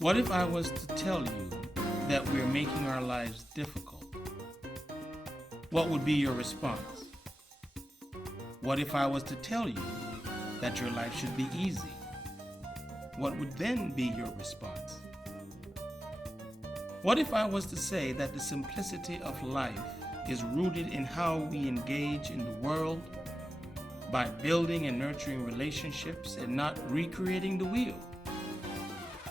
What if I was to tell you that we're making our lives difficult? What would be your response? What if I was to tell you that your life should be easy? What would then be your response? What if I was to say that the simplicity of life is rooted in how we engage in the world by building and nurturing relationships and not recreating the wheel?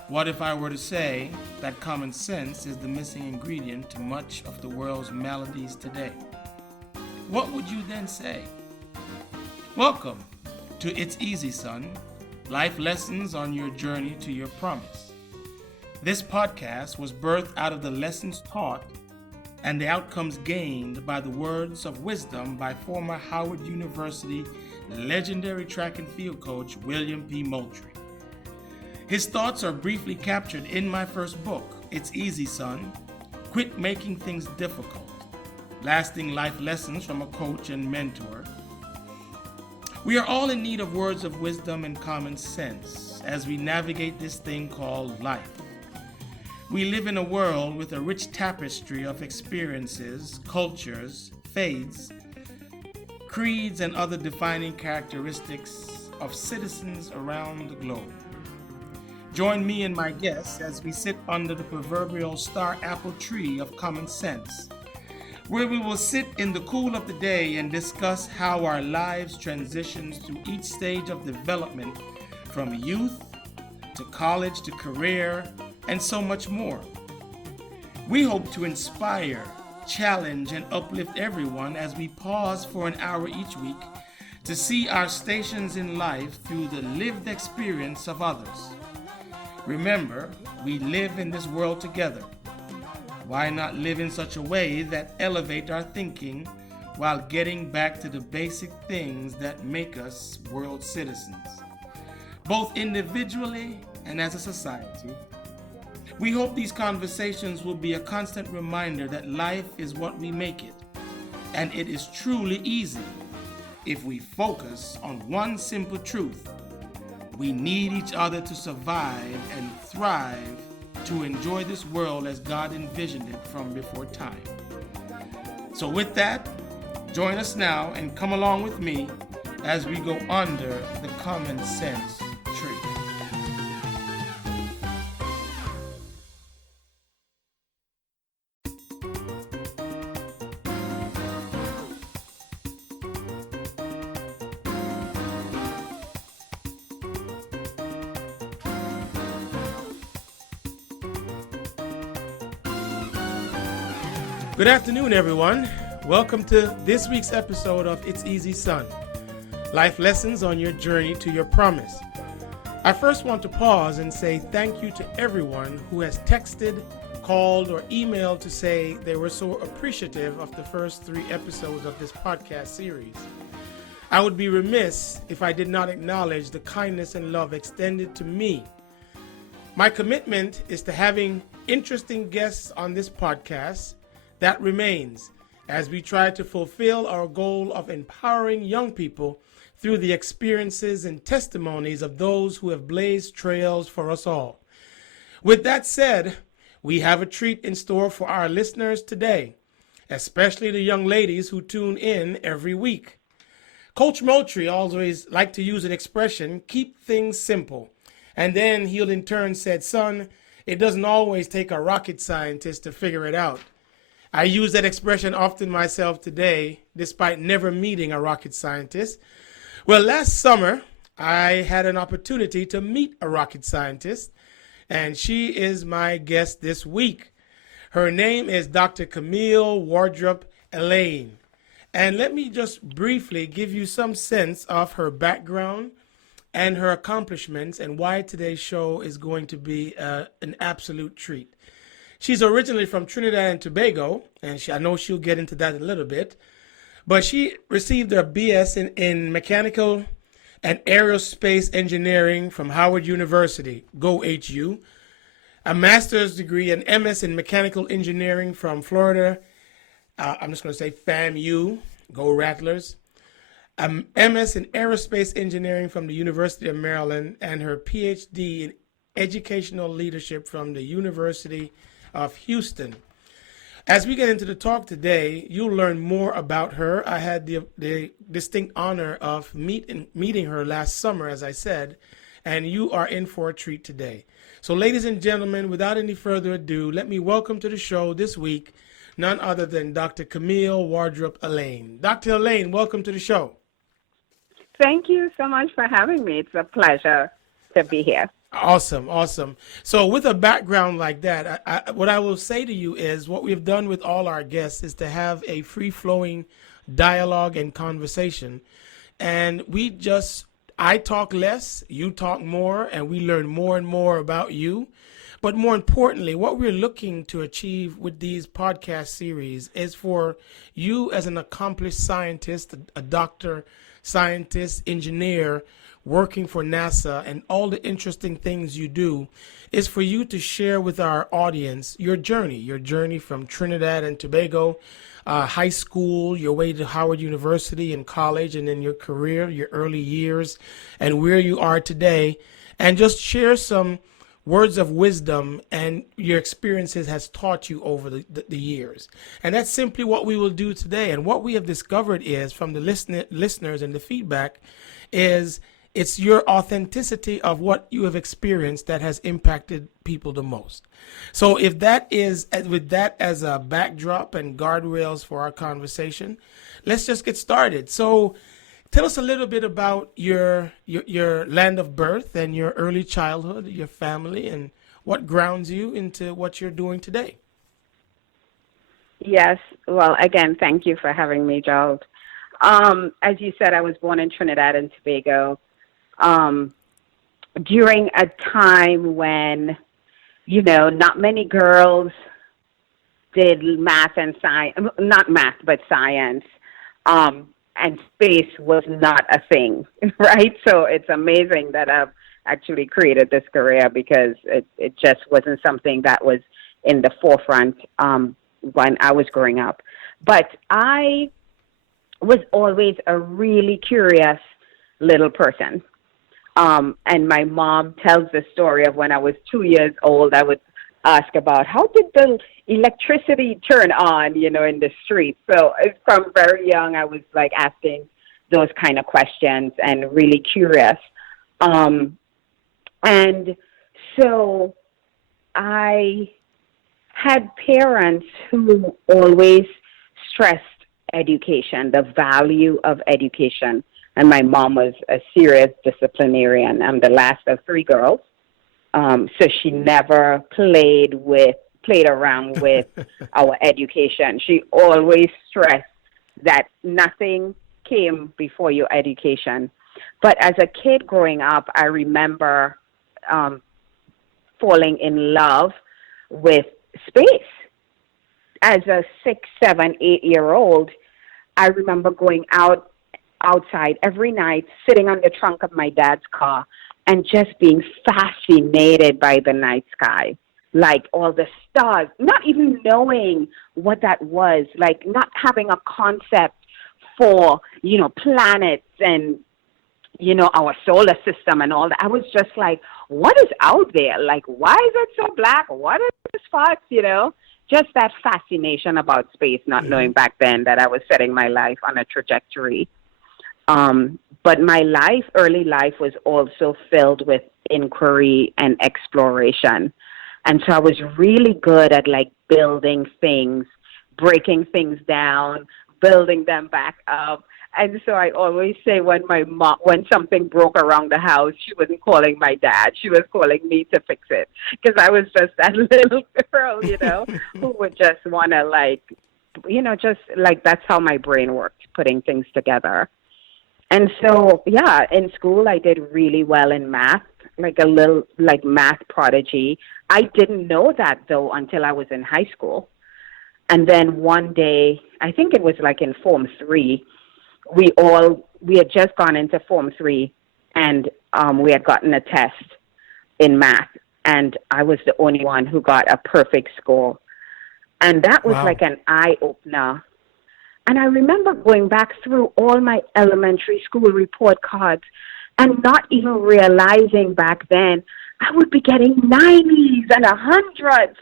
What if I were to say that common sense is the missing ingredient to much of the world's maladies today? What would you then say? Welcome to It's Easy, Son, life lessons on your journey to your promise. This podcast was birthed out of the lessons taught and the outcomes gained by the words of wisdom by former Howard University legendary track and field coach William P. Moultrie. His thoughts are briefly captured in my first book, It's Easy, Son, Quit Making Things Difficult, lasting life lessons from a coach and mentor. We are all in need of words of wisdom and common sense as we navigate this thing called life. We live in a world with a rich tapestry of experiences, cultures, faiths, creeds, and other defining characteristics of citizens around the globe. Join me and my guests as we sit under the proverbial star apple tree of common sense, where we will sit in the cool of the day and discuss how our lives transitions through each stage of development, from youth to college to career, and so much more. We hope to inspire, challenge, and uplift everyone as we pause for an hour each week to see our stations in life through the lived experience of others. Remember, we live in this world together. Why not live in such a way that elevate our thinking while getting back to the basic things that make us world citizens, both individually and as a society? We hope these conversations will be a constant reminder that life is what we make it, and it is truly easy if we focus on one simple truth. We need each other to survive and thrive, to enjoy this world as God envisioned it from before time. So with that, join us now and come along with me as we go under the common sense tree. Good afternoon, everyone. Welcome to this week's episode of It's Easy, Son, life lessons on your journey to your promise. I first want to pause and say thank you to everyone who has texted, called, or emailed to say they were so appreciative of the first 3 episodes of this podcast series. I would be remiss if I did not acknowledge the kindness and love extended to me. My commitment is to having interesting guests on this podcast. That remains as we try to fulfill our goal of empowering young people through the experiences and testimonies of those who have blazed trails for us all. With that said, we have a treat in store for our listeners today, especially the young ladies who tune in every week. Coach Moultrie always liked to use an expression, keep things simple. And then he'll in turn said, son, it doesn't always take a rocket scientist to figure it out. I use that expression often myself today, despite never meeting a rocket scientist. Well, last summer, I had an opportunity to meet a rocket scientist, and she is my guest this week. Her name is Dr. Camille Wardrop Alleyne. And let me just briefly give you some sense of her background and her accomplishments and why today's show is going to be an absolute treat. She's originally from Trinidad and Tobago, and I know she'll get into that a little bit, but she received her BS in Mechanical and Aerospace Engineering from Howard University, go HU, a master's degree and MS in Mechanical Engineering from Florida, I'm just going to say FAMU, go Rattlers, MS in Aerospace Engineering from the University of Maryland, and her PhD in educational leadership from the University of Houston. As we get into the talk today, you'll learn more about her. I had the distinct honor of meeting her last summer, as I said, and you are in for a treat today. So, ladies and gentlemen, without any further ado, let me welcome to the show this week none other than Dr. Camille Wardrop Alleyne. Dr. Alleyne, welcome to the show. Thank you so much for having me. It's a pleasure to be here. Awesome. So with a background like that, what I will say to you is what we've done with all our guests is to have a free-flowing dialogue and conversation. And I talk less, you talk more, and we learn more and more about you. But more importantly, what we're looking to achieve with these podcast series is for you as an accomplished scientist, a doctor, scientist, engineer, working for NASA and all the interesting things you do, is for you to share with our audience your journey from Trinidad and Tobago, high school, your way to Howard University and college, and then your career, your early years, and where you are today, and just share some words of wisdom and your experiences has taught you over the years. And that's simply what we will do today. And what we have discovered is from the listeners and the feedback is it's your authenticity of what you have experienced that has impacted people the most. So if that is, with that as a backdrop and guardrails for our conversation, let's just get started. So tell us a little bit about your land of birth and your early childhood, your family, and what grounds you into what you're doing today. Yes. Well, again, thank you for having me, Gerald. As you said, I was born in Trinidad and Tobago during a time when, not many girls did math and science, not math, but science. And space was not a thing, right? So it's amazing that I've actually created this career because it just wasn't something that was in the forefront when I was growing up. But I was always a really curious little person. And my mom tells the story of when I was 2 years old, I would ask about how did the electricity turn on, in the street. So from very young, I was like asking those kind of questions and really curious. And so I had parents who always stressed education, the value of education. And my mom was a serious disciplinarian. I'm the last of three girls. So she never played around with our education. She always stressed that nothing came before your education. But as a kid growing up, I remember falling in love with space. As a 6, 7, 8-year-old, I remember going outside every night, sitting on the trunk of my dad's car, and just being fascinated by the night sky, like all the stars, not even knowing what that was, like not having a concept for, planets and, our solar system and all that. I was just like, what is out there? Like, why is it so black? What is this spots, Just that fascination about space, not knowing back then that I was setting my life on a trajectory. But my early life was also filled with inquiry and exploration. And so I was really good at like building things, breaking things down, building them back up. And so I always say when something broke around the house, she wasn't calling my dad. She was calling me to fix it. Because I was just that little girl, who would just want to just like that's how my brain worked, putting things together. And so, in school, I did really well in math, like a little, math prodigy. I didn't know that, though, until I was in high school. And then one day, I think it was in Form 3, we had just gone into Form 3, and we had gotten a test in math, and I was the only one who got a perfect score. And that was like an eye-opener. And I remember going back through all my elementary school report cards and not even realizing back then I would be getting 90s and 100s.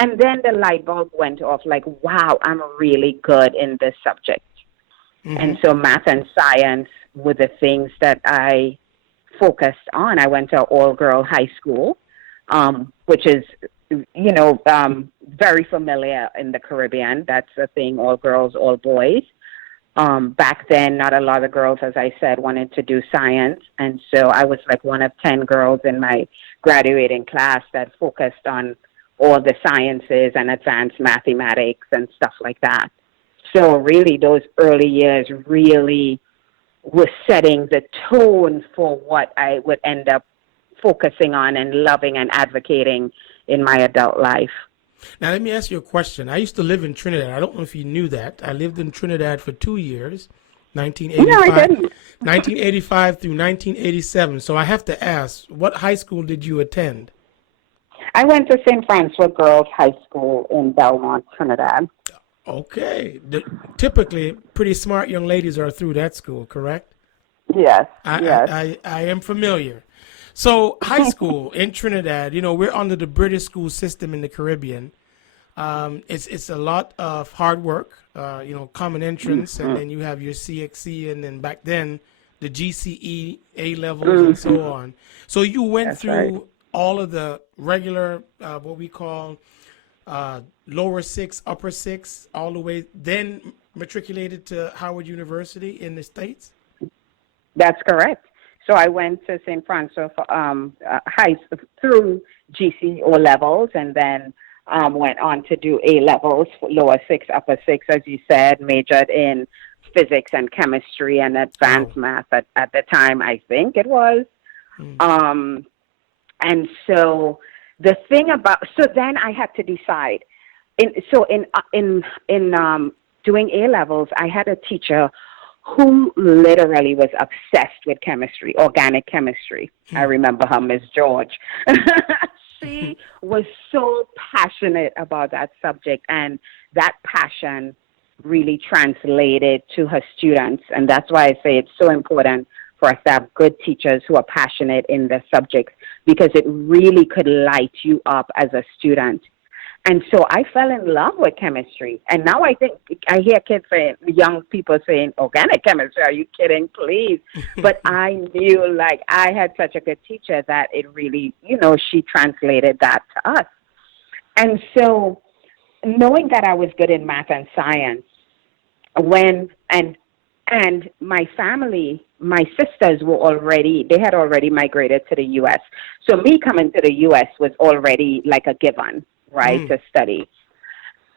And then the light bulb went off, like, wow, I'm really good in this subject. Mm-hmm. And so math and science were the things that I focused on. I went to all-girl high school, which is, very familiar in the Caribbean. That's a thing, all girls, all boys. Back then, not a lot of girls, as I said, wanted to do science. And so I was like one of 10 girls in my graduating class that focused on all the sciences and advanced mathematics and stuff like that. So really, those early years really were setting the tone for what I would end up focusing on and loving and advocating in my adult life. Now, let me ask you a question. I used to live in Trinidad. I don't know if you knew that. I lived in Trinidad for 2 years, 1985, no, I didn't. 1985 through 1987. So I have to ask, what high school did you attend? I went to St. Francis Girls High School in Belmont, Trinidad. Okay. Typically, pretty smart young ladies are through that school, correct? Yes, I am familiar. So high school in Trinidad, we're under the British school system in the Caribbean. It's a lot of hard work, common entrance, and then you have your CXC, and then back then the GCE, A levels, and so on. So you went through all of the regular, what we call lower six, upper six, all the way, then matriculated to Howard University in the States? That's correct. So I went to St. Francis through GCO levels, and then went on to do A levels, lower six, upper six, as you said, majored in physics and chemistry and advanced math at the time, I think it was. And so the thing so then I had to decide. In doing A levels, I had a teacher who literally was obsessed with chemistry, organic chemistry. I remember her, Miss George. She was so passionate about that subject, and that passion really translated to her students. And that's why I say it's so important for us to have good teachers who are passionate in the subjects, because it really could light you up as a student. And so I fell in love with chemistry. And now I think I hear kids saying, young people saying, organic chemistry, are you kidding? Please. But I knew, like, I had such a good teacher that it really, she translated that to us. And so knowing that I was good in math and science, and my family, my sisters they had already migrated to the U.S. So me coming to the U.S. was already like a given, right, to study.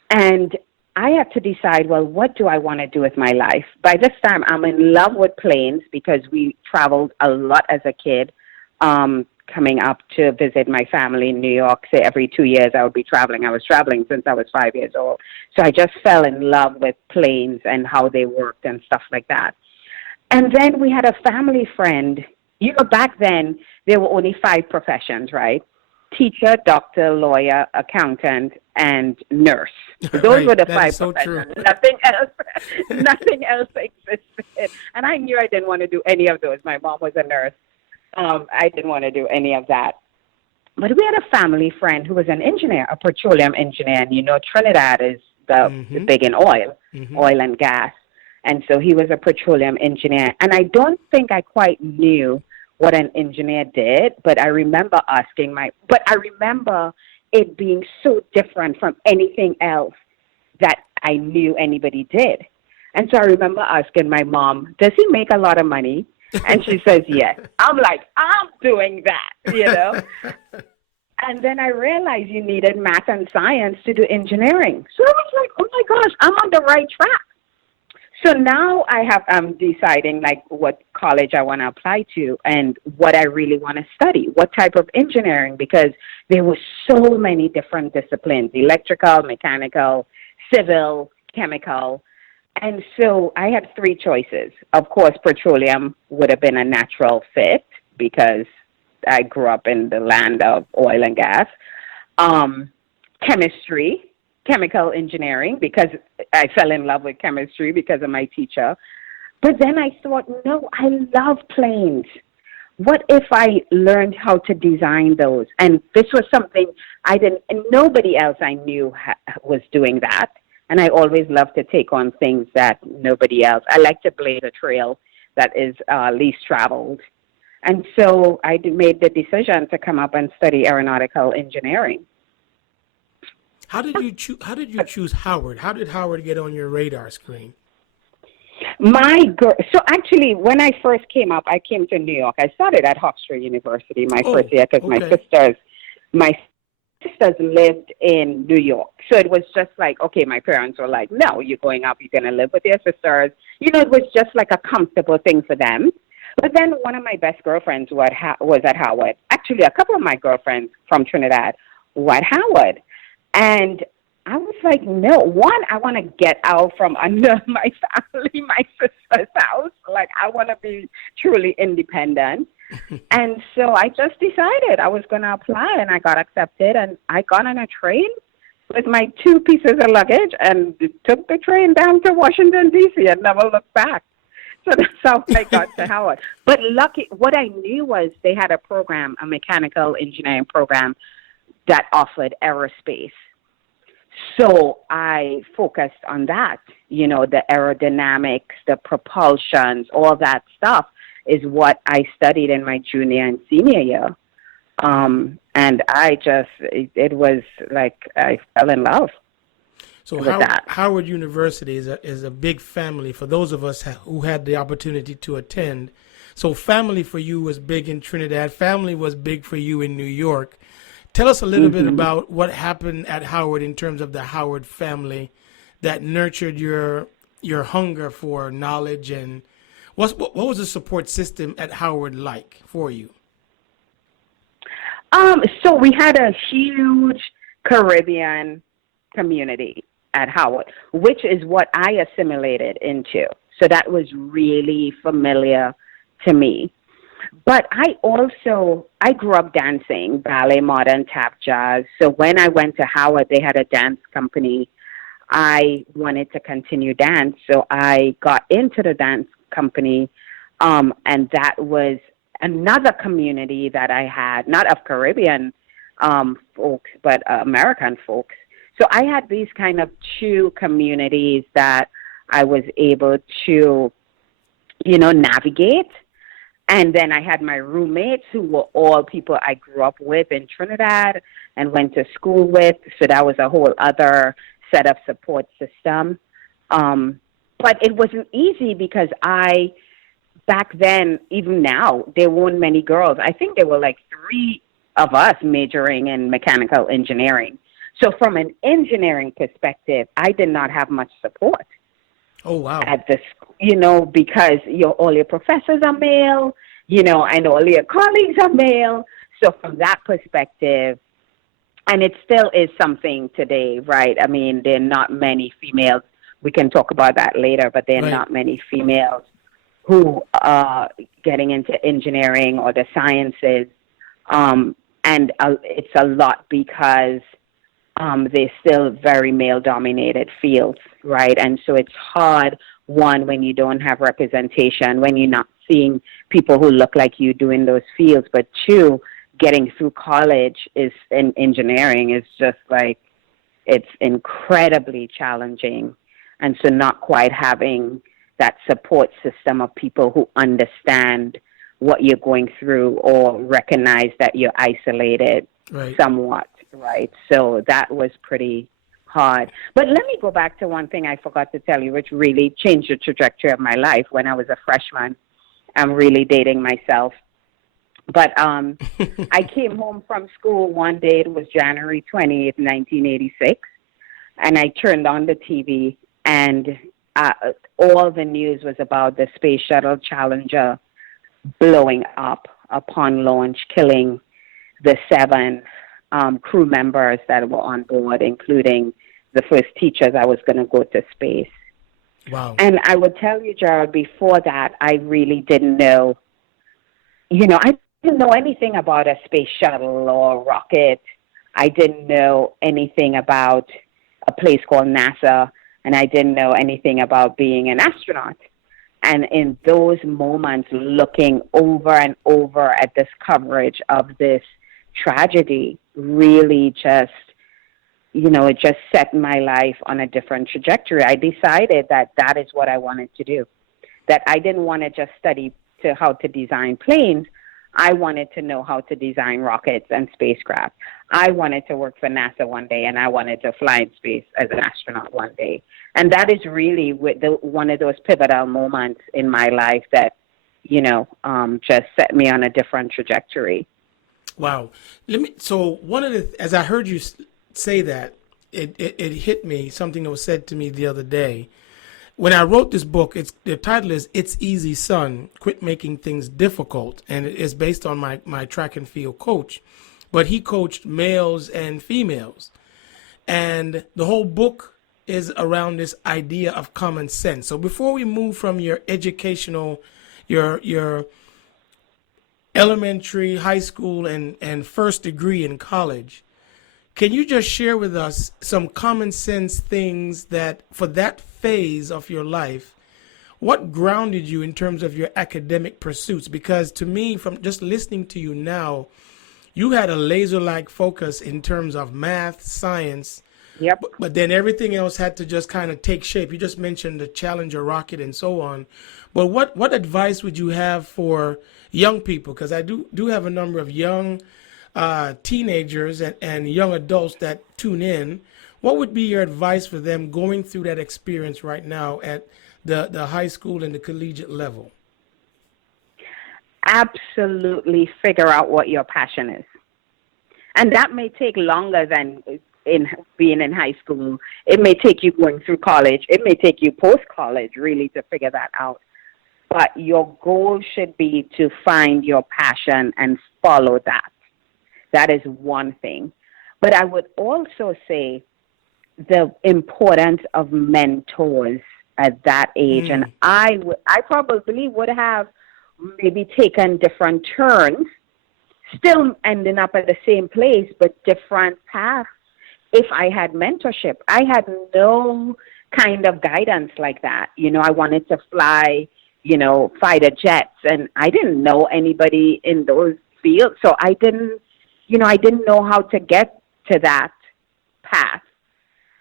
And I had to decide, well, what do I want to do with my life? By this time, I'm in love with planes because we traveled a lot as a kid, coming up to visit my family in New York. Say every 2 years I would be traveling. I was traveling since I was 5 years old. So I just fell in love with planes and how they worked and stuff like that. And then we had a family friend. Back then, there were only 5 professions, right? Teacher, doctor, lawyer, accountant, and nurse. Those were the 5 professions. Nothing else existed. And I knew I didn't want to do any of those. My mom was a nurse. I didn't want to do any of that. But we had a family friend who was an engineer, a petroleum engineer. And Trinidad is the big in oil, oil and gas. And so he was a petroleum engineer. And I don't think I quite knew what an engineer did, but I remember I remember it being so different from anything else that I knew anybody did. And so I remember asking my mom, does he make a lot of money? And she says, yes. I'm like, I'm doing that, And then I realized you needed math and science to do engineering. So I was like, oh my gosh, I'm on the right track. So now I'm deciding like what college I want to apply to and what I really want to study, what type of engineering, because there were so many different disciplines, electrical, mechanical, civil, chemical. And so I had 3 choices. Of course, petroleum would have been a natural fit because I grew up in the land of oil and gas. Chemistry, chemical engineering, because I fell in love with chemistry because of my teacher. But then I thought, no, I love planes. what if I learned how to design those? And this was something I didn't, and nobody else I knew was doing that. And I always love to take on things that nobody else. I like to blaze a trail that is least traveled. And so I made the decision to come up and study aeronautical engineering. How did you choose Howard? How did Howard get on your radar screen? So actually, when I first came up, I came to New York. I started at Hofstra University my first year because my sisters lived in New York. So it was just like, okay, my parents were like, no, you're going up, you're going to live with your sisters. You know, it was just like a comfortable thing for them. But then one of my best girlfriends was at Howard. Actually, a couple of my girlfriends from Trinidad were at Howard. And I was like, no, one, I want to get out from under my family, my sister's house. Like, I want to be truly independent. And so I just decided I was going to apply, and I got accepted. And I got on a train with my 2 pieces of luggage and took the train down to Washington, D.C. and never looked back. So that's how I got to Howard. But lucky, what I knew was they had a program, a mechanical engineering program that offered aerospace. So I focused on that, you know, the aerodynamics, the propulsions, all that stuff is what I studied in my junior and senior year. And it was like I fell in love. So Howard University is a big family for those of us who had the opportunity to attend. So family for you was big in Trinidad. Family was big for you in New York. Tell us a little bit about what happened at Howard in terms of the Howard family that nurtured your hunger for knowledge, and what was the support system at Howard like for you? So we had a huge Caribbean community at Howard, which is what I assimilated into. So that was really familiar to me. But I grew up dancing, ballet, modern, tap, jazz. So when I went to Howard, they had a dance company. I wanted to continue dance, so I got into the dance company, and that was another community that I had, not of Caribbean folks, but American folks. So I had these kind of 2 communities that I was able to, you know, navigate. And then I had my roommates who were all people I grew up with in Trinidad and went to school with. So that was a whole other set of support system. But it wasn't easy because back then, even now, there weren't many girls. I think there were like 3 of us majoring in mechanical engineering. So from an engineering perspective, I did not have much support. Oh, wow. At this, you know, because all your professors are male, you know, and all your colleagues are male. So from that perspective, and it still is something today, right? I mean, there are not many females. We can talk about that later, but there are not many females who are getting into engineering or the sciences. And it's a lot because they're still very male-dominated fields, right? And so it's hard, one, when you don't have representation, when you're not seeing people who look like you doing those fields, but 2, getting through college in engineering is just like, it's incredibly challenging. And so not quite having that support system of people who understand what you're going through or recognize that you're isolated somewhat. Right. So that was pretty hard. But let me go back to one thing I forgot to tell you, which really changed the trajectory of my life when I was a freshman. I'm really dating myself. But I came home from school one day. It was January 20th, 1986. And I turned on the TV, and all the news was about the Space Shuttle Challenger blowing up upon launch, killing the 7 crew members that were on board, including the first teachers I was going to go to space. Wow. And I would tell you, Gerald, before that, I really didn't know, I didn't know anything about a space shuttle or rocket. I didn't know anything about a place called NASA, and I didn't know anything about being an astronaut. And in those moments, looking over and over at this coverage of this tragedy really just, it just set my life on a different trajectory. I decided that that is what I wanted to do, that I didn't want to just study how to design planes. I wanted to know how to design rockets and spacecraft. I wanted to work for NASA one day, and I wanted to fly in space as an astronaut one day. And that is really one of those pivotal moments in my life that, just set me on a different trajectory. Wow. So as I heard you say that, it hit me, something that was said to me the other day. When I wrote this book, the title is "It's Easy, Son, Quit Making Things Difficult," and it is based on my track and field coach. But he coached males and females. And the whole book is around this idea of common sense. So before we move from your educational, your elementary, high school, and first degree in college, can you just share with us some common sense things that for that phase of your life, what grounded you in terms of your academic pursuits? Because to me, from just listening to you now, you had a laser-like focus in terms of math, science, Yep. but then everything else had to just kind of take shape. You just mentioned the Challenger rocket and so on. But what advice would you have for young people? Because I do have a number of young teenagers and young adults that tune in. What would be your advice for them going through that experience right now at the high school and the collegiate level? Absolutely figure out what your passion is. And that may take longer than in being in high school. It may take you going through college. It may take you post-college really to figure that out. But your goal should be to find your passion and follow that. That is one thing. But I would also say the importance of mentors at that age. And I probably would have maybe taken different turns, still ending up at the same place, but different paths if I had mentorship. I had no kind of guidance like that. I wanted to fly, fighter jets, and I didn't know anybody in those fields. So I didn't know how to get to that path.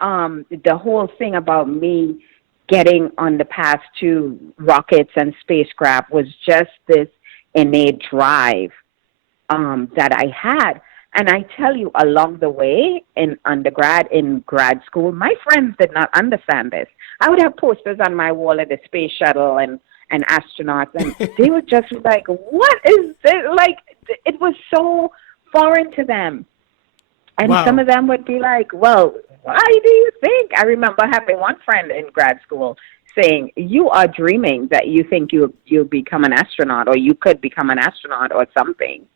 The whole thing about me getting on the path to rockets and spacecraft was just this innate drive that I had. And I tell you, along the way, in undergrad, in grad school, my friends did not understand this. I would have posters on my wall of the space shuttle and astronauts, and they were just like, what is this? Like, it was so foreign to them. And Wow. some of them would be like, well, why do you think? I remember having one friend in grad school saying, you are dreaming that you think you'll become an astronaut, or you could become an astronaut or something,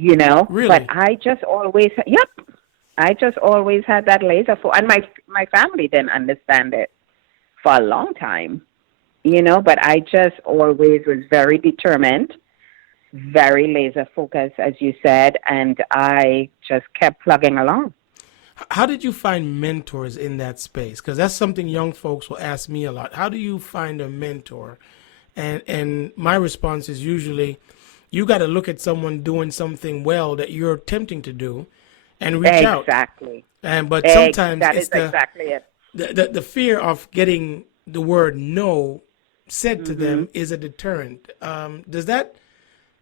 Really? But I just always had that laser focus. And my family didn't understand it for a long time, but I just always was very determined, very laser focused, as you said, and I just kept plugging along. How did you find mentors in that space? Because that's something young folks will ask me a lot. How do you find a mentor? And my response is usually, you got to look at someone doing something well that you're attempting to do, and reach out. Exactly. But sometimes that it's is exactly it. the fear of getting the word no said to them is a deterrent.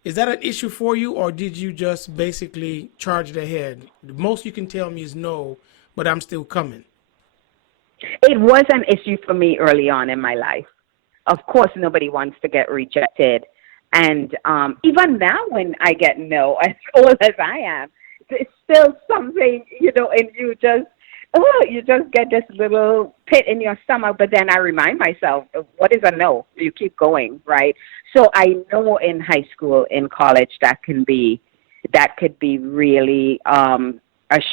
Is that an issue for you, or did you just basically charge it ahead? The most you can tell me is no, but I'm still coming. It was an issue for me early on in my life. Of course, nobody wants to get rejected. And even now when I get no, as old as I am, it's still something, and you just get this little pit in your stomach. But then I remind myself, what is a no? You keep going, right? So I know in high school, in college, that could be really a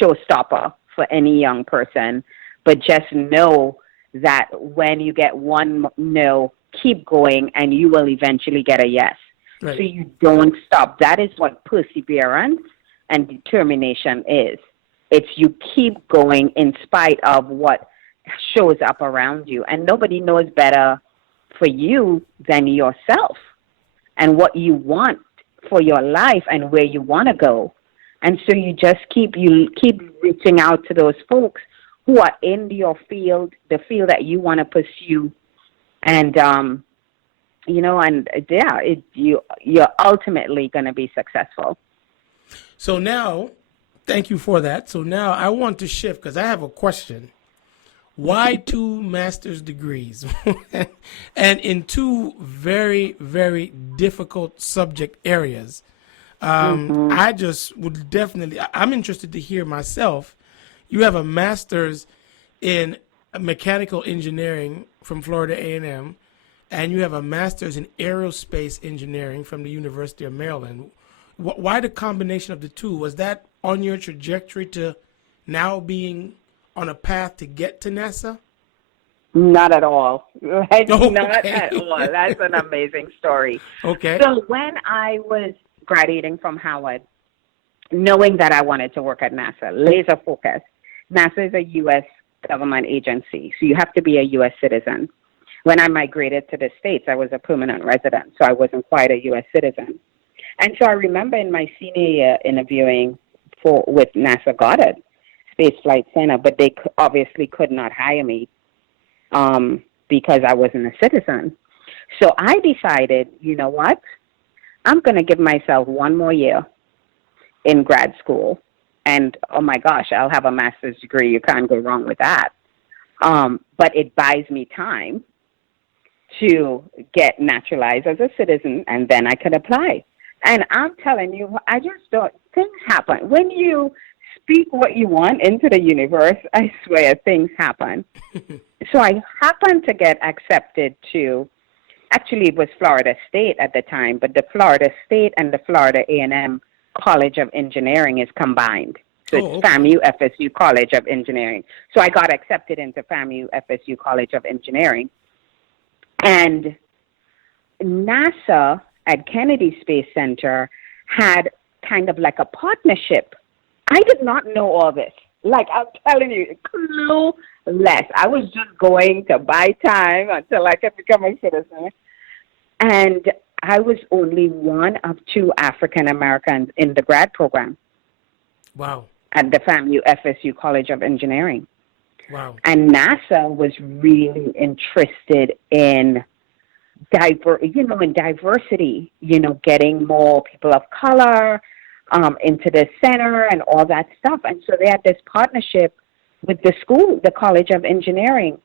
showstopper for any young person. But just know that when you get one no, keep going, and you will eventually get a yes. Right. So you don't stop. That is what perseverance and determination is. It's you keep going in spite of what shows up around you. And nobody knows better for you than yourself and what you want for your life and where you want to go. And so you just keep reaching out to those folks who are in your field, the field that you want to pursue. And, you're ultimately going to be successful. So now, thank you for that. So now I want to shift because I have a question. Why two master's degrees? And in two very, very difficult subject areas. I just would definitely, I'm interested to hear myself. You have a master's in mechanical engineering from Florida A&M, and you have a master's in aerospace engineering from the University of Maryland. Why the combination of the two? Was that on your trajectory to now being on a path to get to NASA? Not at all. Right? Okay. Not at all. That's an amazing story. Okay. So when I was graduating from Howard, knowing that I wanted to work at NASA, laser focused. NASA is a U.S. government agency, so you have to be a U.S. citizen. When I migrated to the States, I was a permanent resident, so I wasn't quite a U.S. citizen. And so I remember in my senior year interviewing with NASA Goddard Space Flight Center, but they obviously could not hire me because I wasn't a citizen. So I decided, you know what? I'm going to give myself one more year in grad school. And, oh, my gosh, I'll have a master's degree. You can't go wrong with that. But it buys me time to get naturalized as a citizen, and then I could apply. And I'm telling you, I just don't, things happen. When you speak what you want into the universe, I swear things happen. So I happened to get accepted to, actually it was Florida State at the time, but the Florida State and the Florida A&M College of Engineering is combined. So it's FAMU FSU College of Engineering. So I got accepted into FAMU FSU College of Engineering. And NASA at Kennedy Space Center had kind of like a partnership. I did not know all this. Like, I'm telling you, clueless. I was just going to buy time until I could become a citizen. And I was only one of two African Americans in the grad program. Wow. At the FAMU FSU College of Engineering. Wow. And NASA was really interested in diversity, getting more people of color into the center and all that stuff. And so they had this partnership with the school, the College of Engineering.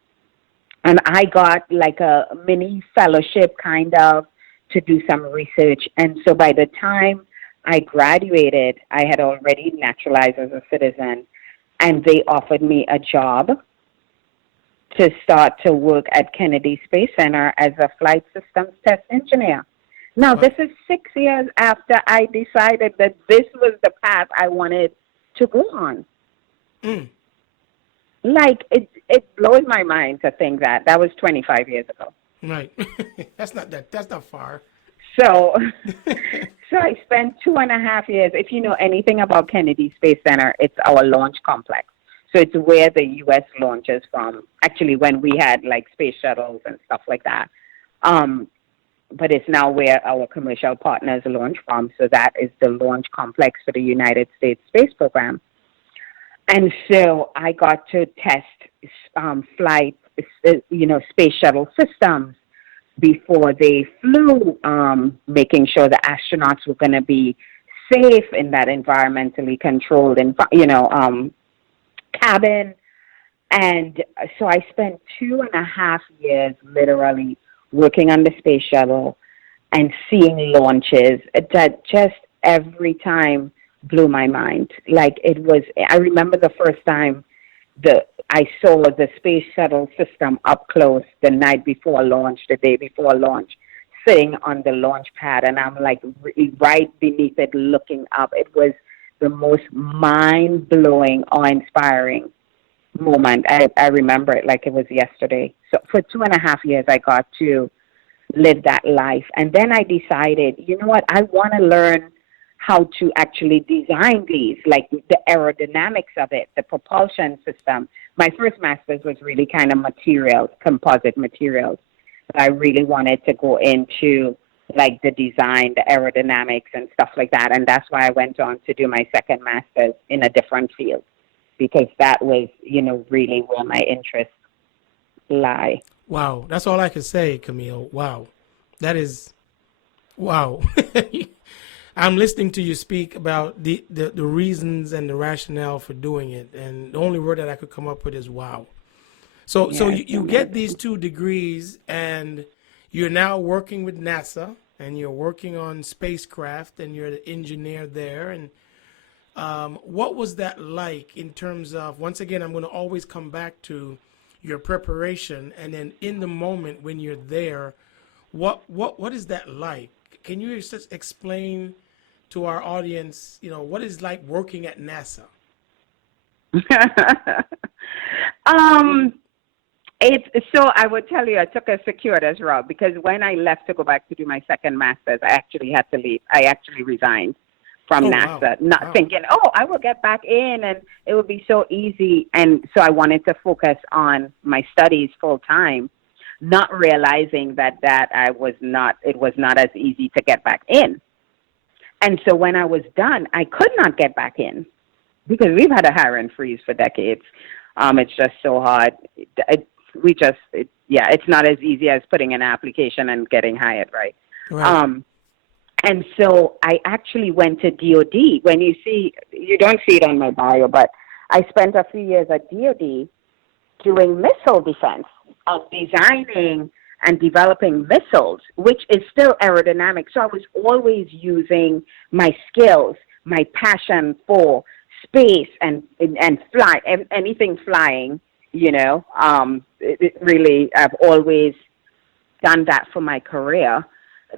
And I got like a mini fellowship kind of to do some research. And so by the time I graduated, I had already naturalized as a citizen, and they offered me a job to start to work at Kennedy Space Center as a flight systems test engineer. Now, this is 6 years after I decided that this was the path I wanted to go on. Like, it blows my mind to think that. That was 25 years ago. Right. That's not far. So I spent 2.5 years. If you know anything about Kennedy Space Center, it's our launch complex. So it's where the U.S. launches from, actually, when we had, like, space shuttles and stuff like that. But it's now where our commercial partners launch from. So that is the launch complex for the United States space program. And so I got to test flight, space shuttle systems before they flew, making sure the astronauts were going to be safe in that environmentally controlled, cabin. And so I spent 2.5 years literally working on the space shuttle and seeing launches that just every time blew my mind. Like, it was, I remember the first time I saw the space shuttle system up close the night before launch, the day before launch, sitting on the launch pad, and I'm like right beneath it looking up. It was the most mind-blowing, awe-inspiring moment. I remember it like it was yesterday. So for 2.5 years, I got to live that life. And then I decided, you know what, I want to learn how to actually design these, like the aerodynamics of it, the propulsion system. My first master's was really kind of materials, composite materials. I really wanted to go into like the design, the aerodynamics and stuff like that. And that's why I went on to do my second master's in a different field, because that was, really where my interests lie. Wow, that's all I can say, Camille. Wow, that is wow. I'm listening to you speak about the reasons and the rationale for doing it, and the only word that I could come up with is wow. So you get these 2 degrees, and you're now working with NASA, and you're working on spacecraft, and you're the engineer there. And what was that like in terms of, once again, I'm going to always come back to your preparation, and then in the moment when you're there, what is that like? Can you just explain to our audience, what is like working at NASA? So I would tell you, I took a circuitous route, because when I left to go back to do my second master's, I actually had to leave. I actually resigned from NASA, thinking, I will get back in and it would be so easy. And so I wanted to focus on my studies full time, not realizing that it was not as easy to get back in. And so when I was done, I could not get back in, because we've had a hiring freeze for decades. It's just so hard. It's not as easy as putting in an application and getting hired, right? And so I actually went to DOD. When you don't see it on my bio, but I spent a few years at DOD doing missile defense, designing and developing missiles, which is still aerodynamic. So I was always using my skills, my passion for space and fly, anything flying, it really, I've always done that for my career.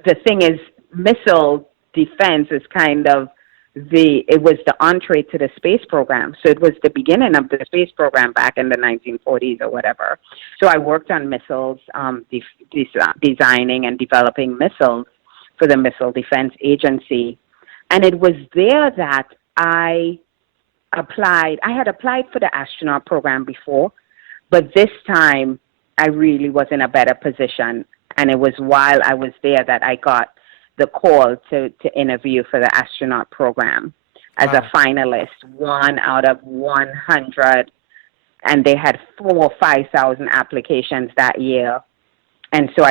The thing is, missile defense is kind of it was the entree to the space program. So it was the beginning of the space program back in the 1940s or whatever. So I worked on missiles, designing and developing missiles for the Missile Defense Agency. And it was there that I applied. I had applied for the astronaut program before, but this time I really was in a better position. And it was while I was there that I got the call to interview for the astronaut program as a finalist, 1 out of 100. And they had 4,000 or 5,000 applications that year. And so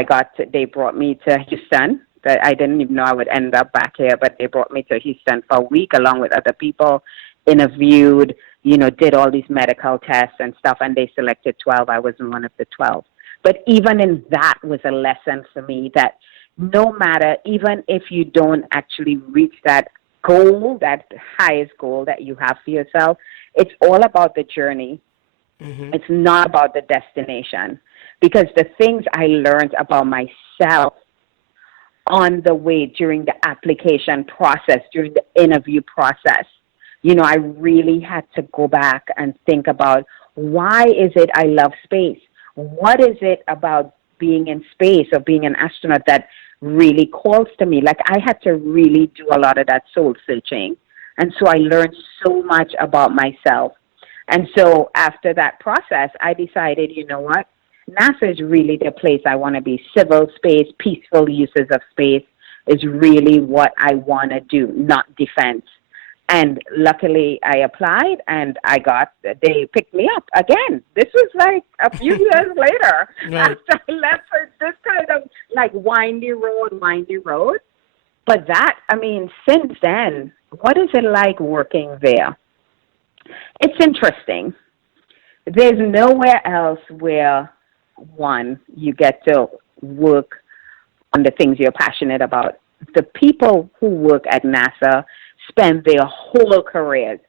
they brought me to Houston. I didn't even know I would end up back here, but they brought me to Houston for a week along with other people, interviewed, did all these medical tests and stuff, and they selected 12. I was one of the 12. But even in that was a lesson for me that no matter, even if you don't actually reach that goal, that highest goal that you have for yourself, it's all about the journey. Mm-hmm. It's not about the destination. Because the things I learned about myself on the way during the application process, during the interview process, I really had to go back and think about, why is it I love space? What is it about being in space or being an astronaut that really calls to me? Like, I had to really do a lot of that soul searching. And so I learned so much about myself. And so after that process, I decided, you know what? NASA is really the place I want to be. Civil space, peaceful uses of space is really what I want to do, not defense. And luckily I applied and they picked me up again. This was like a few years later after I left for this kind of like windy road. But since then, what is it like working there? It's interesting. There's nowhere else where, one, you get to work on the things you're passionate about. The people who work at NASA spend their whole careers,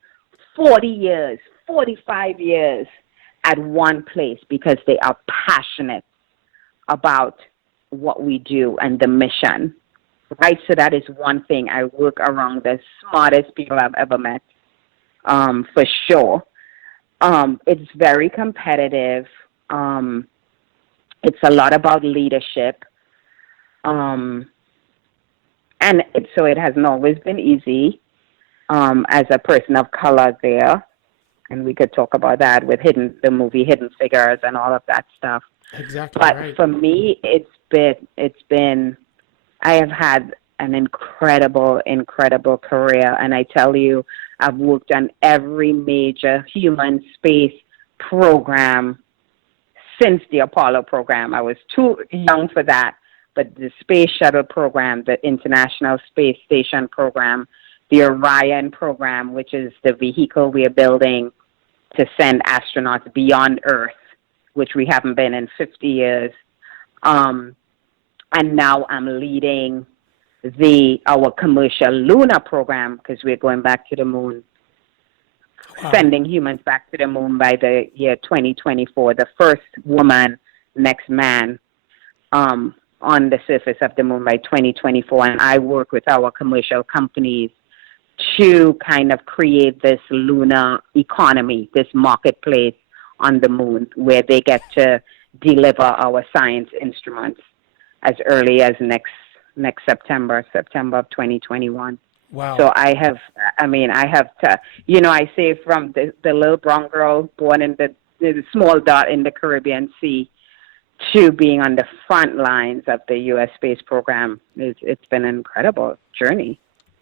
40 years, 45 years at one place because they are passionate about what we do and the mission, right? So that is one thing. I work around the smartest people I've ever met, for sure. It's very competitive. It's a lot about leadership. And so it hasn't always been easy as a person of color there. And we could talk about that with the movie Hidden Figures and all of that stuff. Exactly. But right. for me, it's been I have had an incredible career, and I tell you, I've worked on every major human space program since the Apollo program. I was too young for that, but the Space Shuttle program, the International Space Station program, the Orion program, which is the vehicle we are building to send astronauts beyond Earth, which we haven't been in 50 years. And now I'm leading our commercial lunar program, because we're going back to the moon, sending humans back to the moon by the year 2024, the first woman, next man on the surface of the moon by 2024. And I work with our commercial companies to kind of create this lunar economy, this marketplace on the moon, where they get to deliver our science instruments as early as next September of 2021. Wow. So I have to, I say, from the little brown girl born in the small dot in the Caribbean Sea to being on the front lines of the U.S. space program, it's been an incredible journey.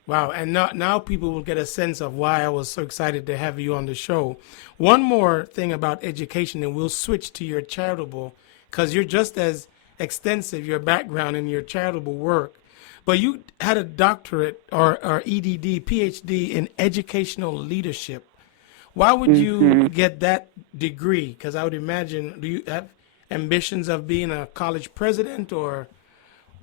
Wow. And now people will get a sense of why I was so excited to have you on the show. One more thing about education, and we'll switch to your charitable, because you're just as extensive, your background in your charitable work. But you had a doctorate or EDD, PhD in educational leadership. Why would you get that degree? Because I would imagine, do you have ambitions of being a college president, or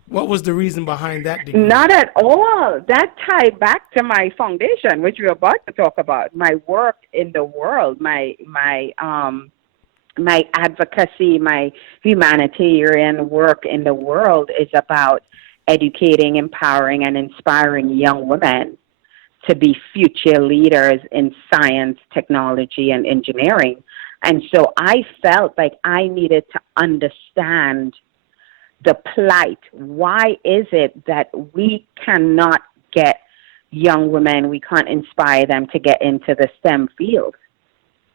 what was the reason behind that degree? Not at all. That tied back to my foundation, which we're about to talk about. My work in the world, my advocacy, my humanitarian work in the world is about educating, empowering, and inspiring young women to be future leaders in science, technology, and engineering. And so I felt like I needed to understand the plight. Why is it that we cannot get young women, we can't inspire them to get into the STEM field?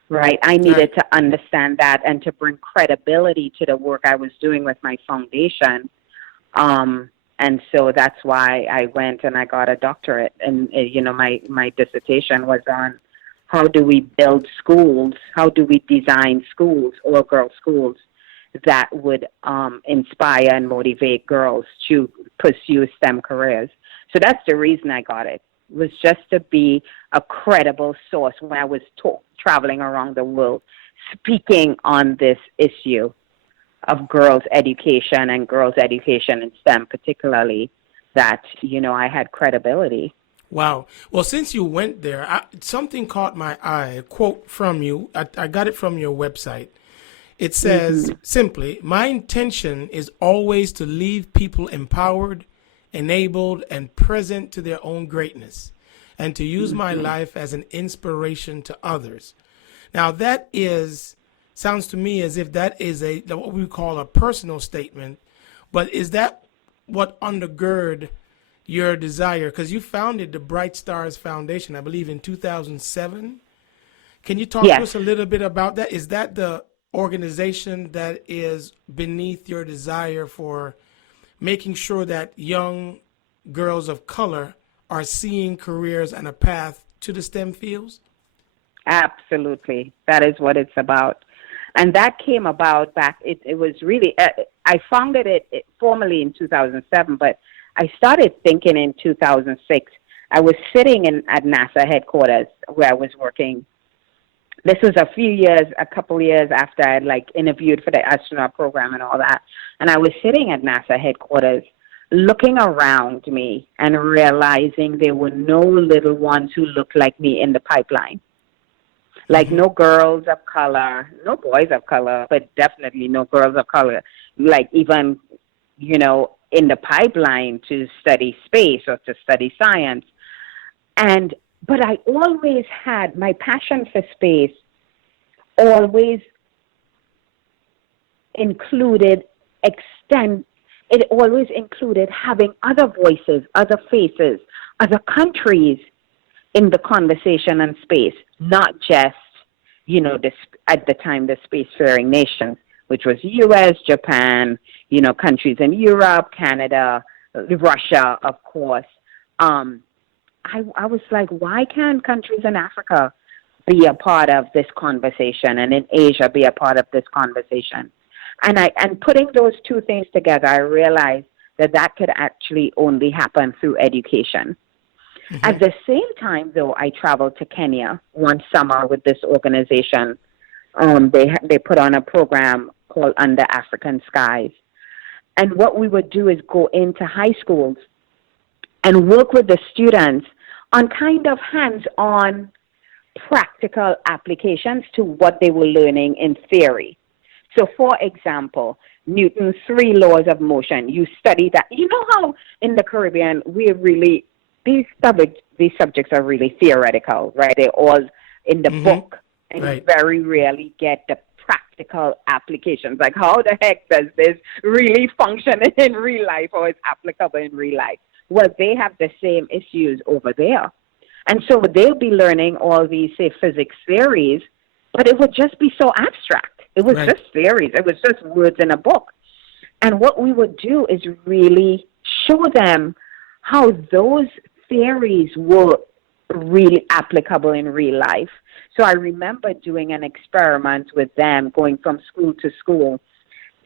Right? I needed to understand that and to bring credibility to the work I was doing with my foundation. And so that's why I went and I got a doctorate. And, my dissertation was on how do we build schools, how do we design schools, all-girl schools, that would inspire and motivate girls to pursue STEM careers. So that's the reason I got it. It was just to be a credible source when I was traveling around the world, speaking on this issue of girls' education and girls' education in STEM particularly, that, I had credibility. Wow. Well, since you went there, something caught my eye, a quote from you. I got it from your website. It says simply, "My intention is always to leave people empowered, enabled, and present to their own greatness, and to use my life as an inspiration to others." Now, that sounds to me as if that is what we call a personal statement, but is that what undergird your desire? Because you founded the Bright Stars Foundation, I believe, in 2007. Can you talk to us a little bit about that? Is that the organization that is beneath your desire for making sure that young girls of color are seeing careers and a path to the STEM fields? Absolutely. That is what it's about. And that came about it was really, I founded it formally in 2007, but I started thinking in 2006. I was sitting at NASA headquarters where I was working. This was a couple years after I had interviewed for the astronaut program and all that. And I was sitting at NASA headquarters looking around me and realizing there were no little ones who looked like me in the pipeline. No girls of color, no boys of color, but definitely no girls of color, even, in the pipeline to study space or to study science. But I always had my passion for space, always included having other voices, other faces, other countries in the conversation on space, not just, at the time, the spacefaring nations, which was U.S., Japan, countries in Europe, Canada, Russia, of course. I was like, why can't countries in Africa be a part of this conversation, and in Asia be a part of this conversation? And putting those two things together, I realized that could actually only happen through education. Mm-hmm. At the same time, though, I traveled to Kenya one summer with this organization. They put on a program called Under African Skies. And what we would do is go into high schools and work with the students on kind of hands-on practical applications to what they were learning in theory. So, for example, Newton's 3 laws of motion, you study that. You know how in the Caribbean, these subjects are really theoretical, right? They're all in the book, and you very rarely get the practical applications. Like, how the heck does this really function in real life, or is applicable in real life? Well, they have the same issues over there. And so they'll be learning all these, say, physics theories, but it would just be so abstract. It was just theories. It was just words in a book. And what we would do is really show them how those theories were really applicable in real life. So I remember doing an experiment with them, going from school to school,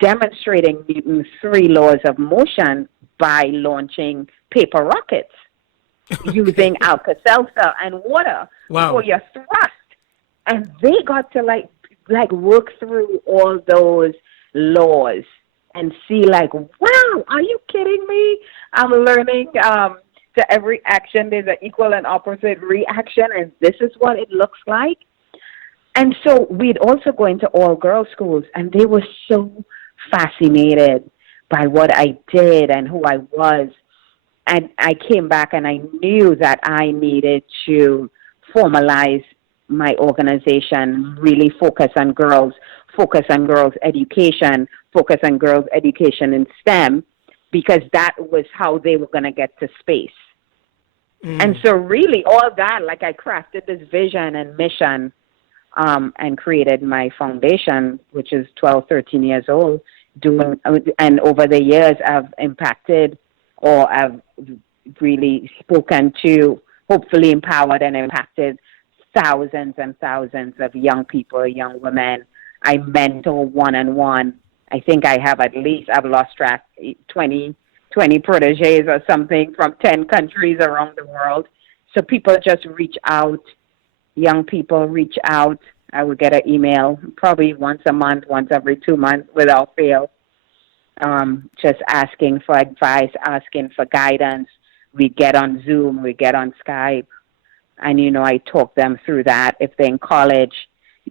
demonstrating Newton's 3 laws of motion by launching paper rockets using Alka-Seltzer and water for your thrust. And they got to like work through all those laws and see like, wow, are you kidding me? I'm learning to every action there's an equal and opposite reaction, and this is what it looks like. And so we'd also go into all-girls schools, and they were so fascinated by what I did and who I was. And I came back and I knew that I needed to formalize my organization, really focus on girls education, focus on girls education in STEM, because that was how they were going to get to space. And so really all that, like I crafted this vision and mission and created my foundation, which is 12, 13 years old, and over the years I've impacted, or I've really spoken to, hopefully empowered and impacted thousands and thousands of young people, young women. I mentor one-on-one. I think I have I've lost track, 20 proteges or something from 10 countries around the world. So people just reach out, young people reach out. I would get an email probably once a month, once every 2 months without fail, just asking for advice, asking for guidance. We get on Zoom, we get on Skype, and, I talk them through that. If they're in college,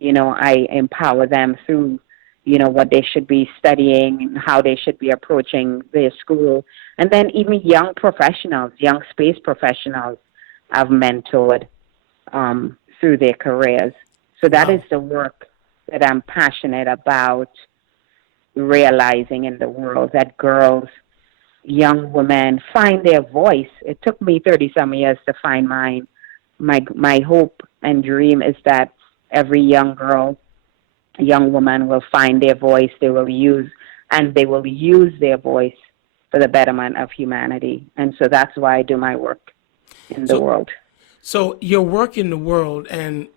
I empower them through, what they should be studying and how they should be approaching their school. And then even young professionals, young space professionals, I've mentored through their careers. So that is the work that I'm passionate about realizing in the world, that girls, young women find their voice. It took me 30-some years to find mine. My hope and dream is that every young girl, young woman will find their voice. They will use their voice for the betterment of humanity. And so that's why I do my work in the world. So your work in the world, and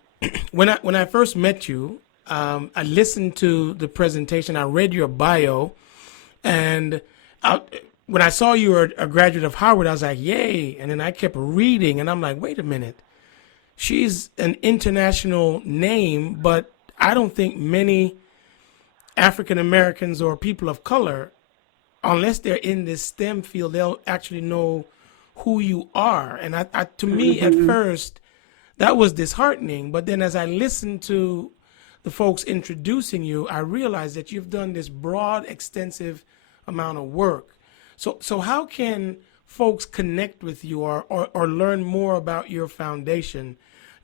when I first met you, I listened to the presentation. I read your bio, and when I saw you were a graduate of Howard, I was like, yay. And then I kept reading, and I'm like, wait a minute. She's an international name, but I don't think many African Americans or people of color, unless they're in this STEM field, they'll actually know who you are. And to me, at first, that was disheartening. But then as I listened to the folks introducing you, I realized that you've done this broad, extensive amount of work. So how can folks connect with you or learn more about your foundation?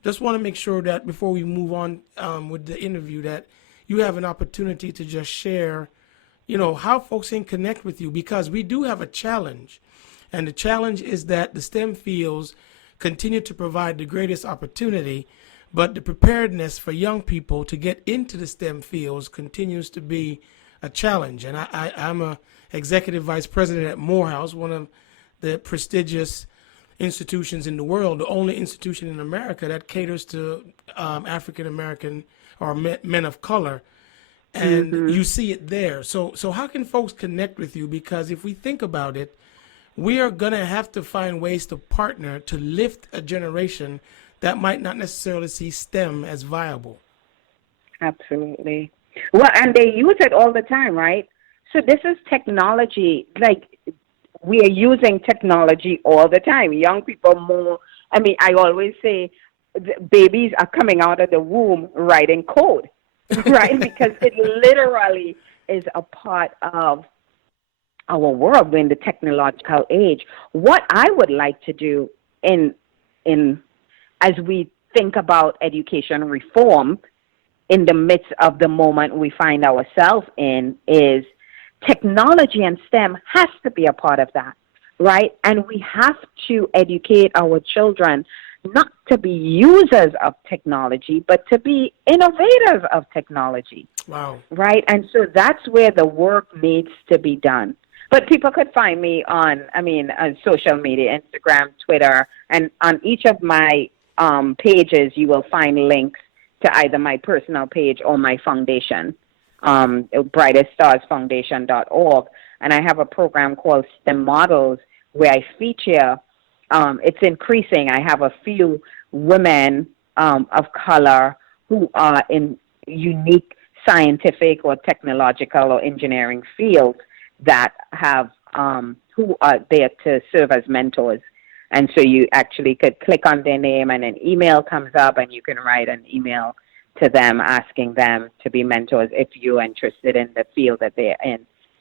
Just want to make sure that before we move on with the interview, that you have an opportunity to just share, how folks can connect with you, because we do have a challenge. And the challenge is that the STEM fields continue to provide the greatest opportunity, but the preparedness for young people to get into the STEM fields continues to be a challenge. And I'm an executive vice president at Morehouse, one of the prestigious institutions in the world, the only institution in America that caters to African American or men of color. And you see it there. So how can folks connect with you? Because if we think about it, we are going to have to find ways to partner to lift a generation that might not necessarily see STEM as viable. Absolutely. Well, and they use it all the time, right? So this is technology. Like, we are using technology all the time. Young people more, I mean, I always say babies are coming out of the womb writing code, right? Because it literally is a part of our world in the technological age. What I would like to do in as we think about education reform in the midst of the moment we find ourselves in is technology and STEM has to be a part of that, right? And we have to educate our children not to be users of technology, but to be innovators of technology. Wow. Right? And so that's where the work needs to be done. But people could find me on social media, Instagram, Twitter, and on each of my pages, you will find links to either my personal page or my foundation, brighteststarsfoundation.org. And I have a program called STEM Models where I feature, it's increasing. I have a few women of color who are in unique scientific or technological or engineering fields that have who are there to serve as mentors. And so you actually could click on their name and an email comes up and you can write an email to them asking them to be mentors if you're interested in the field that they're in.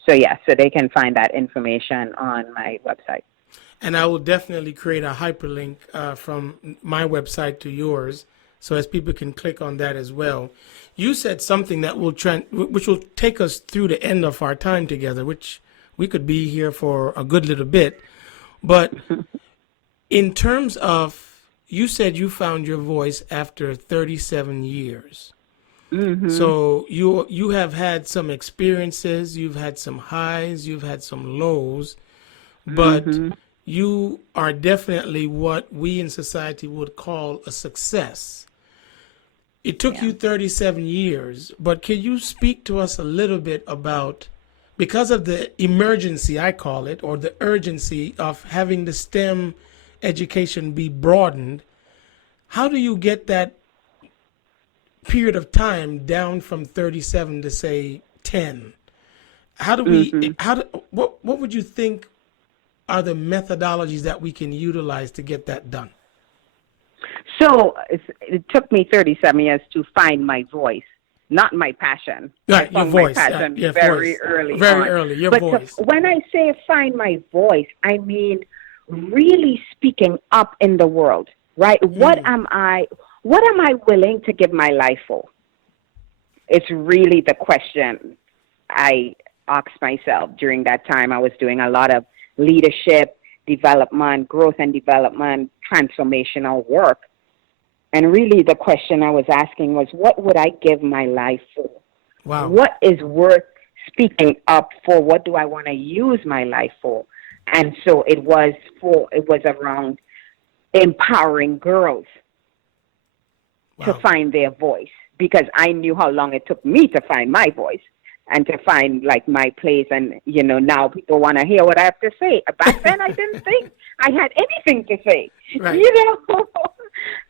So yeah, so they can find that information on my website. And I will definitely create a hyperlink from my website to yours, so as people can click on that as well. You said something that which will take us through the end of our time together, which we could be here for a good little bit. But in terms of, you said you found your voice after 37 years. Mm-hmm. So you have had some experiences, you've had some highs, you've had some lows, but you are definitely what we in society would call a success. It took you 37 years, but can you speak to us a little bit about, because of the emergency, I call it, or the urgency of having the STEM education be broadened, how do you get that period of time down from 37 to say 10? How do we, what would you think are the methodologies that we can utilize to get that done? So it took me 37 years to find my voice, not my passion. Right, your voice. My passion your very voice. early Very on. early, your but voice. When I say find my voice, I mean really speaking up in the world, right? What am I willing to give my life for? It's really the question I asked myself during that time. I was doing a lot of leadership, development, growth and development, transformational work. And really the question I was asking was, what would I give my life for? Wow. What is worth speaking up for? What do I want to use my life for? And so it was around empowering girls to find their voice, because I knew how long it took me to find my voice and to find like my place. And, now people want to hear what I have to say. Back then I didn't think I had anything to say, right.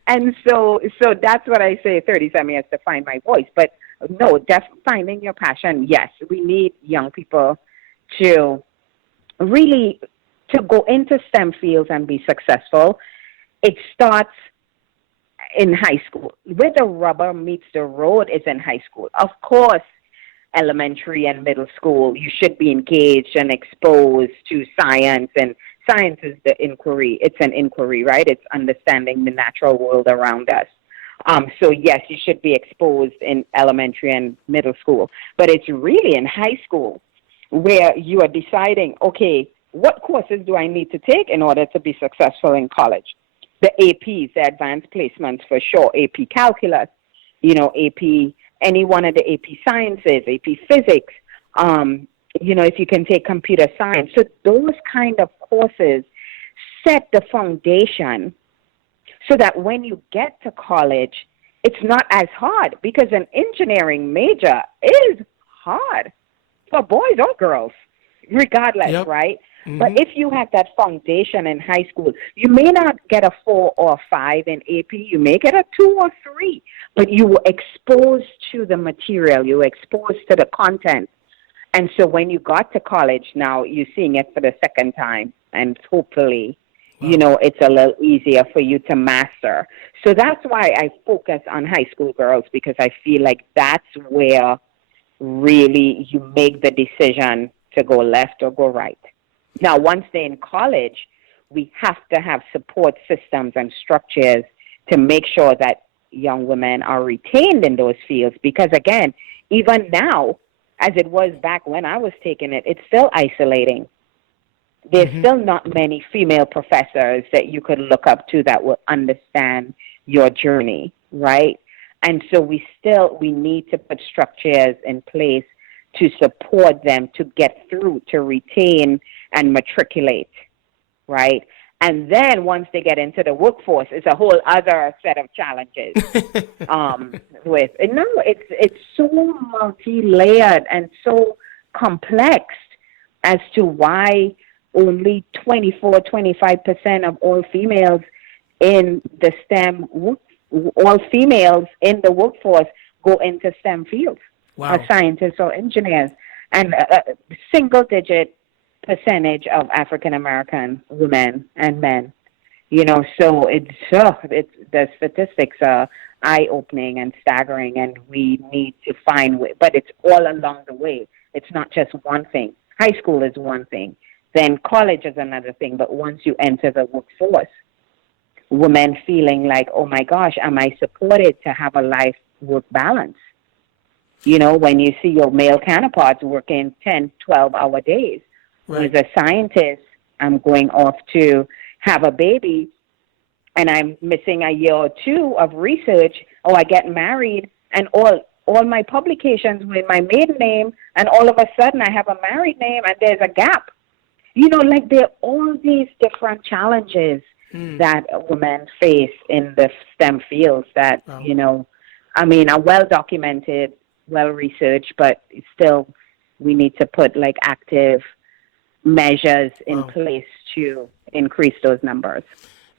And so that's what I say, 37 years to find my voice. But no, finding your passion. Yes, we need young people to really to go into STEM fields and be successful. It starts in high school. Where the rubber meets the road is in high school. Of course, elementary and middle school, you should be engaged and exposed to science, and science is the inquiry. It's an inquiry, right? It's understanding the natural world around us. So yes, you should be exposed in elementary and middle school, but it's really in high school where you are deciding, okay, what courses do I need to take in order to be successful in college? The APs, the advanced placements for sure, AP calculus, AP, any one of the AP sciences, AP physics, if you can take computer science. So those kind of courses set the foundation so that when you get to college, it's not as hard, because an engineering major is hard for boys or girls, regardless, Yep. right? But Mm-hmm. if you have that foundation in high school, you may not get a 4 or 5 in AP. You may get a 2 or 3, but you were exposed to the material. You were exposed to the content. And so when you got to college, now you're seeing it for the second time, and hopefully, Wow. it's a little easier for you to master. So that's why I focus on high school girls, because I feel like that's where really you make the decision to go left or go right. Now, once they're in college, we have to have support systems and structures to make sure that young women are retained in those fields. Because, again, even now, as it was back when I was taking it, it's still isolating. There's Mm-hmm. still not many female professors that you could look up to that will understand your journey, right? And so we need to put structures in place to support them to get through, to retain and matriculate, right? And then once they get into the workforce, it's a whole other set of challenges. It's so multi-layered and so complex as to why only 25% of all females in the all females in the workforce go into STEM fields, Wow. or scientists or engineers, and a single-digit percentage of African American women and men. So the statistics are eye-opening and staggering, and we need to find way. But it's all along the way. It's not just one thing. High school is one thing. Then college is another thing. But once you enter the workforce, women feeling like, oh my gosh, am I supported to have a life-work balance? When you see your male counterparts working 10, 12-hour days. Right. As a scientist, I'm going off to have a baby, and I'm missing a year or 2 of research, or I get married, and all my publications with my maiden name, and all of a sudden I have a married name, and there's a gap. There are all these different challenges that women face in the STEM fields that, Wow. are well-documented, well-researched, but still we need to put, active measures in Wow. place to increase those numbers.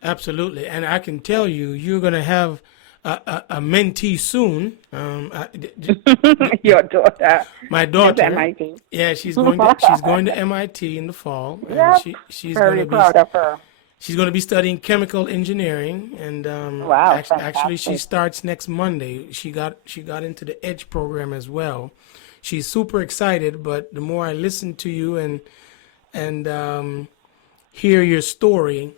Absolutely. And I can tell you, you're going to have a mentee soon. Your daughter My is daughter. MIT. Yeah, she's going to MIT in the fall, and Yep. she's going Very to be proud of her. she's going to be studying chemical engineering, and Wow, actually she fantastic. starts next Monday. She got into the Edge program as well. She's super excited, but the more I listen to you and hear your story,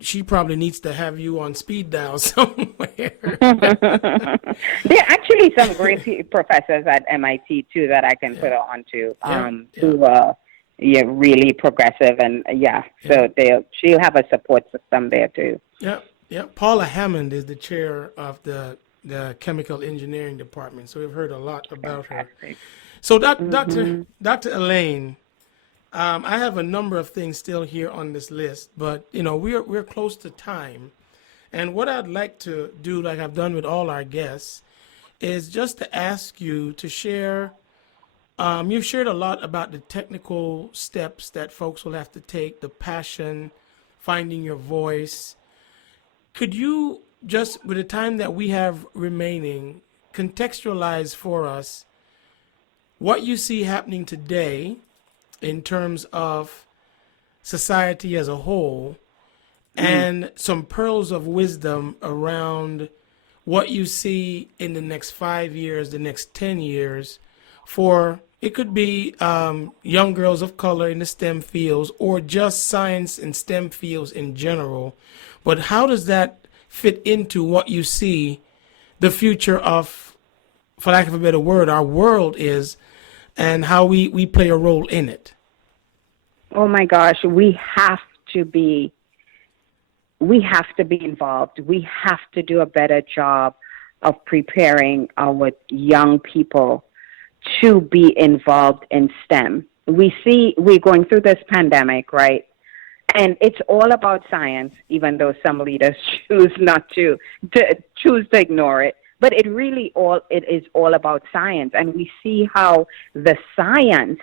she probably needs to have you on speed dial somewhere. There are actually some great professors at MIT too that I can put her on to, Yeah, yeah, who are really progressive, and yeah, so she'll have a support system there too. yeah, yeah. Paula Hammond is the chair of the chemical engineering department, so we've heard a lot about her. Fantastic. So, Mm-hmm. Dr. Alleyne, I have a number of things still here on this list, but we're close to time, and what I'd like to do, like I've done with all our guests, is just to ask you to share. You've shared a lot about the technical steps that folks will have to take, the passion, finding your voice. Could you just, with the time that we have remaining, contextualize for us what you see happening today in terms of society as a whole, and some pearls of wisdom around what you see in the next 5 years, the next 10 years, for it could be young girls of color in the STEM fields or just science and STEM fields in general. But how does that fit into what you see the future of, for lack of a better word, our world is, and how we play a role in it? Oh my gosh, we have to be involved. We have to do a better job of preparing our young people to be involved in STEM. we're going through this pandemic, right? And it's all about science, even though some leaders choose not to choose to ignore it. But it is all about science, and we see how the science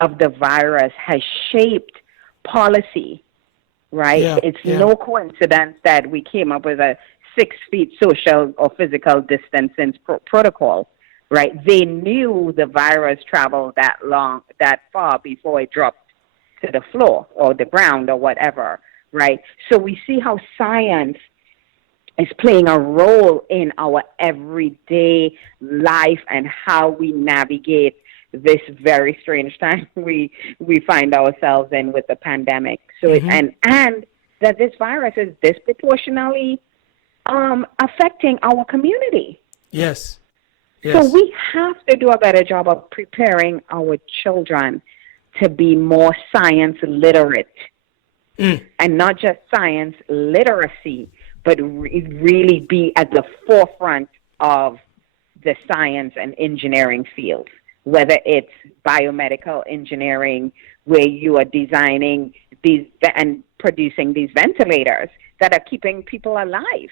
of the virus has shaped policy. Right? Yeah, It's yeah, no coincidence that we came up with a 6 feet social or physical distancing protocol. Right? They knew the virus traveled that far before it dropped to the floor or the ground or whatever, right? So we see how science is playing a role in our everyday life and how we navigate this very strange time we find ourselves in with the pandemic. So and that this virus is disproportionately affecting our community. yes, So yes. we have to do a better job of preparing our children to be more science literate, and not just science literacy, but really be at the forefront of the science and engineering fields, whether it's biomedical engineering, where you are designing these and producing these ventilators that are keeping people alive.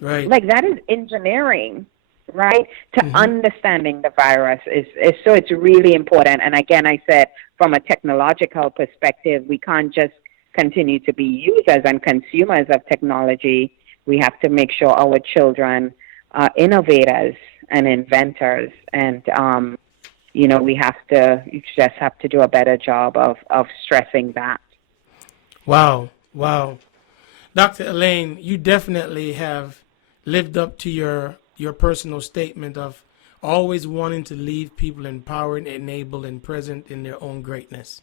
Right. Like that is engineering, right? To understanding the virus is so it's really important. And again, I said from a technological perspective, we can't just continue to be users and consumers of technology. We have to make sure our children are innovators and inventors, and you just have to do a better job of stressing that. Wow, wow. Dr. Alleyne, you definitely have lived up to your personal statement of always wanting to leave people empowered, enabled, and present in their own greatness.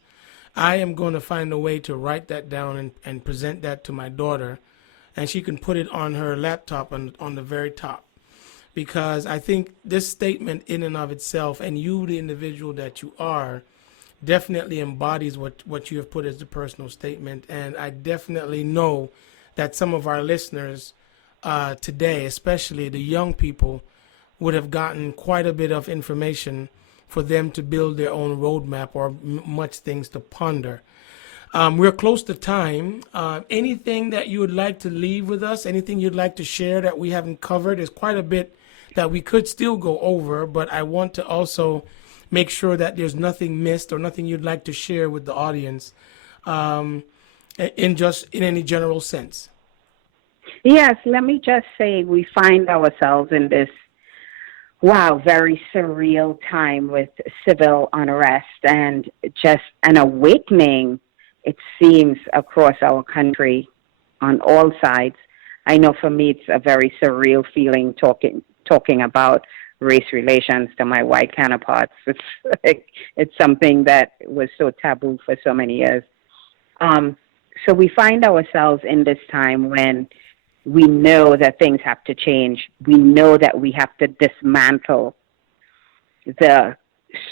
I am going to find a way to write that down and present that to my daughter, and she can put it on her laptop on the very top. Because I think this statement in and of itself, and you, the individual that you are, definitely embodies what you have put as the personal statement. And I definitely know that some of our listeners today, especially the young people, would have gotten quite a bit of information for them to build their own roadmap or much things to ponder. We're close to time. Anything that you would like to leave with us? Anything you'd like to share that we haven't covered? There's quite a bit that we could still go over, but I want to also make sure that there's nothing missed or nothing you'd like to share with the audience in any general sense. Yes, let me just say we find ourselves in this very surreal time with civil unrest and just an awakening, it seems, across our country on all sides. I know for me it's a very surreal feeling talking about race relations to my white counterparts. It's something that was so taboo for so many years. So we find ourselves in this time when we know that things have to change. We know that we have to dismantle the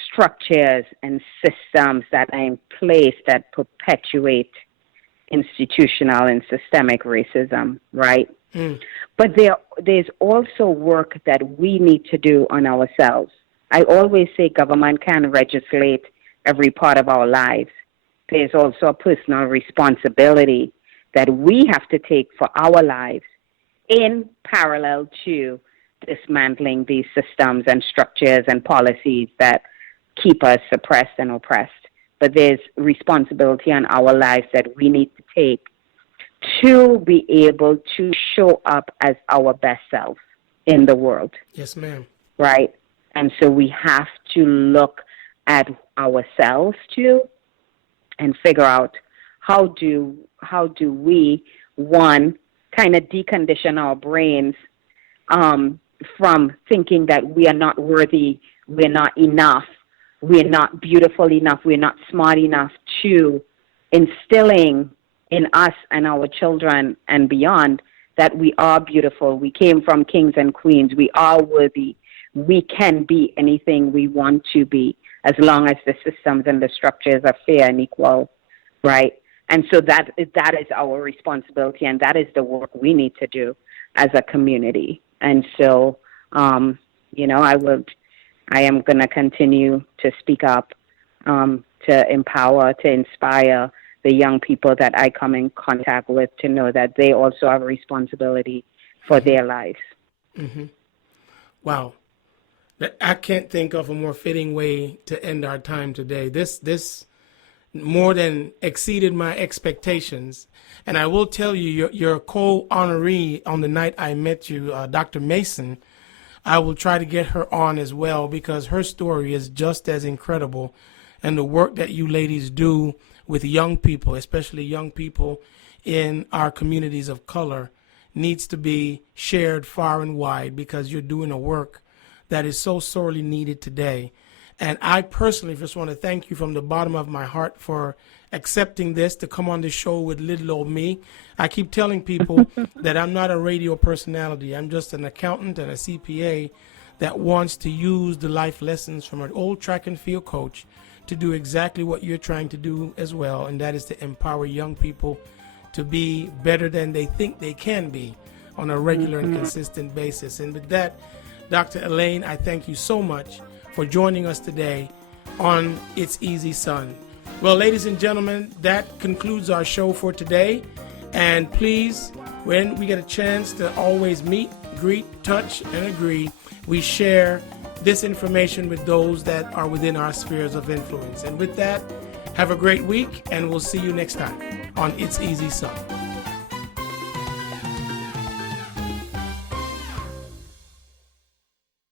structures and systems that are in place that perpetuate institutional and systemic racism, right? But there's also work that we need to do on ourselves. I always say government can legislate every part of our lives. There's also a personal responsibility that we have to take for our lives in parallel to dismantling these systems and structures and policies that keep us suppressed and oppressed. But there's responsibility on our lives that we need to take to be able to show up as our best self in the world. Yes, ma'am. Right? And so we have to look at ourselves too and figure out how do we, one, kind of decondition our brains from thinking that we are not worthy, we're not enough, we're not beautiful enough, we're not smart enough, to instilling in us and our children and beyond that we are beautiful, we came from kings and queens, we are worthy, we can be anything we want to be as long as the systems and the structures are fair and equal, right? And so that is our responsibility, and that is the work we need to do as a community. And so, I am going to continue to speak up to empower, to inspire the young people that I come in contact with to know that they also have a responsibility for their lives. Mm-hmm. Wow. I can't think of a more fitting way to end our time today. This more than exceeded my expectations. And I will tell you, your co-honoree on the night I met you, Dr. Mason, I will try to get her on as well, because her story is just as incredible. And the work that you ladies do with young people, especially young people in our communities of color, needs to be shared far and wide, because you're doing a work that is so sorely needed today. And I personally just want to thank you from the bottom of my heart for accepting this to come on the show with little old me. I keep telling people that I'm not a radio personality. I'm just an accountant and a CPA that wants to use the life lessons from an old track and field coach to do exactly what you're trying to do as well, and that is to empower young people to be better than they think they can be on a regular and consistent basis. And with that, Dr. Alleyne, I thank you so much for joining us today on It's Easy Son. Well, ladies and gentlemen, that concludes our show for today. And please, when we get a chance to always meet, greet, touch, and agree, we share this information with those that are within our spheres of influence. And with that, have a great week, and we'll see you next time on It's Easy Son.